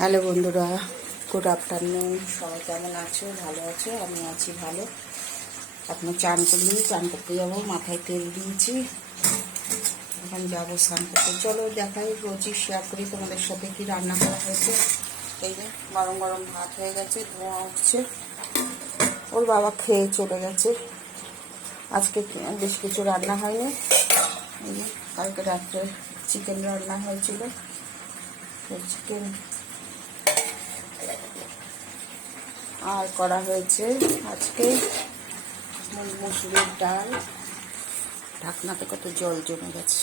Hello বন্ধুরা, good afternoon. সবাই কেমন আছো? ভালো আছো? আমি আছি ভালো। এখনো চান করিনি, চান করতে যাবো। মাথায় তেল দিয়েছি, এখন যাবো স্নান করতে। চলো দেখাই, রোজই শেয়ার করি তোমাদের সাথে কি রান্না করা হয়েছে। এই যে গরম গরম ভাত হয়ে গেছে, ধোঁয়া উঠছে। ওর বাবা খেয়ে চলে গেছে। আজকে বেশ কিছু রান্না হয়নি। এই যে কালকে রাত্রে চিকেন রান্না হয়েছিল, চিকেন আর করা হয়েছে আজকে মসুরের ডাল। ঢাকনাতে কত জল জমে গেছে।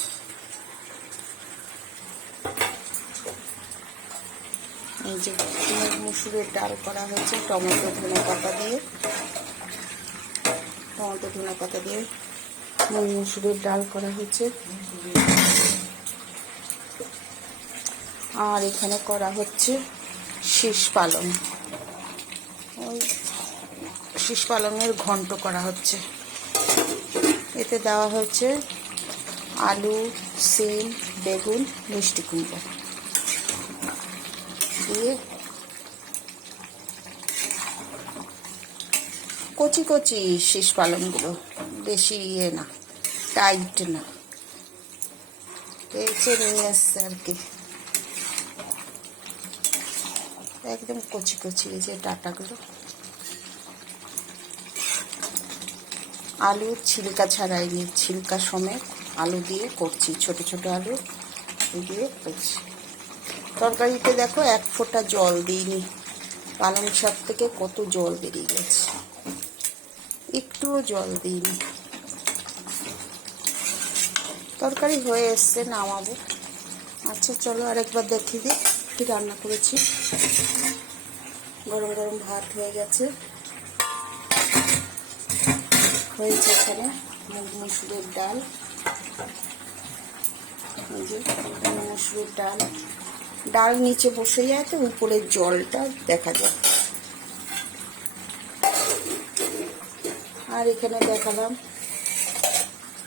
এই যে মসুরের ডাল করা হয়েছে টমেটো ধনে পাতা দিয়ে। মসুরের ডাল করা হয়েছে। আর এখানে করা হচ্ছে শীষ পালং। ওই শীষ পালংয়ের ঘন্ট করা হচ্ছে। এতে দেওয়া হয়েছে আলু, সিম, বেগুন, মিষ্টি কুমড়ো দিয়ে কচি কচি শীষ পালংগুলো, বেশি না, টাইট না, পেয়েছে নিয়ে এসছে আর কি, একদম কচি কচি। এই যে ডাটাগুলো, আলু ছিলকা ছাড়াইনি, ছিলকা সমেত আলু দিয়ে করছি, ছোট ছোট আলু দিয়ে করছি। তরকারিতে দেখো এক ফোঁটা জল দিইনি, পালং শাক থেকে কত জল বেরিয়ে গেছে, একটুও জল দিইনি। তরকারি হয়ে এসছে, নামাবো। আচ্ছা চলো আরেকবার দেখিয়ে দিই কি রান্না করেছি। গরম গরম ভাত হয়ে গেছে, হয়েছে এখানে মসুরের ডাল। এই যে মসুরের ডাল, ডাল নিচে বসে যায় তো উপরের জলটা দেখা যায়। আর এখানে দেখালাম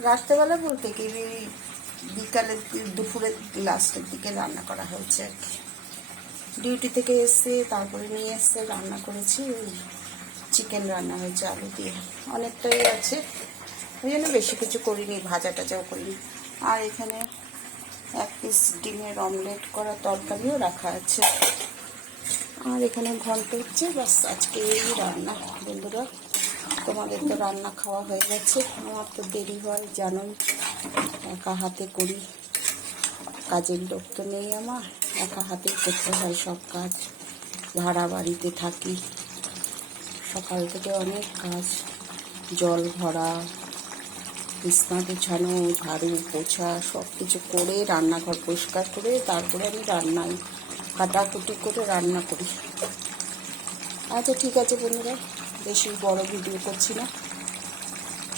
রাত্রেবেলা বলতে কি বিকালের দুপুরের লাস্টের দিকে রান্না করা হয়েছে আর কি। ডিউটি থেকে এসে তারপরে নিয়ে এসে রান্না করেছি। ওই চিকেন রান্না হয়েছে আলু দিয়ে, অনেকটাই আছে, ওই জন্য বেশি কিছু করিনি, ভাজা টাজাও করিনি। আর এখানে এক পিস ডিমের অমলেট করা তরকারিও রাখা আছে। আর এখানে ঘন্ট হচ্ছে, বাস আজকে এই রান্না। বন্ধুরা, তোমাদের তো রান্না খাওয়া হয়ে গেছে, আমার তো দেরি হয় জানোই, একা হাতে করি, কাজের লোক তো নেই আমার, একা হাতেই করতে হয় সব কাজ। ভাড়া বাড়িতে থাকি, সকাল থেকে অনেক কাজ, জল ভরা, বিছনা গুছানো, ঝাড়ু পোছা সব কিছু করে, রান্নাঘর পরিষ্কার করে তারপরে আমি রান্নায় কাটাকুটি করে রান্না করি। আচ্ছা ঠিক আছে বন্ধুরা, বেশি বড় ভিডিও করছি না,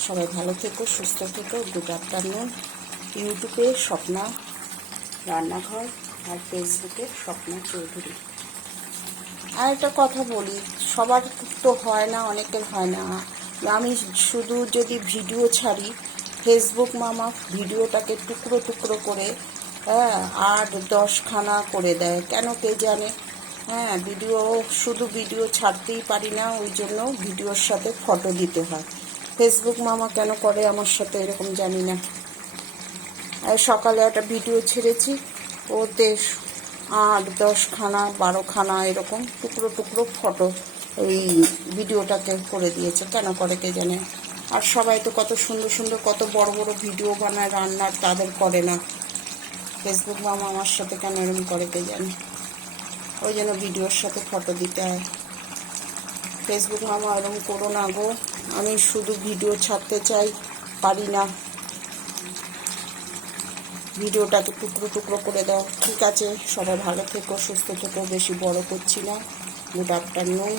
সবাই ভালো থেকো, সুস্থ থেকো। Good afternoon. ইউটিউবে স্বপ্না রান্নাঘর আর ফেসবুকে স্বপ্না চৌধুরী। আর একটা কথা বলি, সবার তো হয় না, অনেকের হয় না। আমি শুধু যদি ভিডিও ছাড়ি, ফেসবুক মামা ভিডিওটাকে টুকরো টুকরো করে 8-10খানা করে দেয়, কেন কে জানে। শুধু ভিডিও ছাড়তেই পারি না, ওই জন্য ভিডিওর সাথে ফটো দিতে হয়। ফেসবুক মামা কেন করে আমার সাথে এরকম জানি না। সকালে একটা ভিডিও ছেড়েছি, ওতে 8-10খানা 12খানা এরকম টুকরো টুকরো ফটো ওই ভিডিওটাকে করে দিয়েছে, কেন করে কে জানে। আর সবাই তো কত সুন্দর সুন্দর কত বড় বড় ভিডিও বানায় রান্নার, তাদের করে না। ফেসবুক মামা আমার সাথে কেন এরকম করে কে জানে, ওই জন্য ভিডিওর সাথে ফটো দিতে হয়। ফেসবুক মামা এরকম করো না গো, আমি শুধু ভিডিও ছাড়তে চাই, পারি না। ভিডিওটাকে টুকরো টুকরো করে দাও। ঠিক আছে, সবাই ভালো থেকো, সুস্থ থেকো, বেশি বড় করছি না। Good afternoon.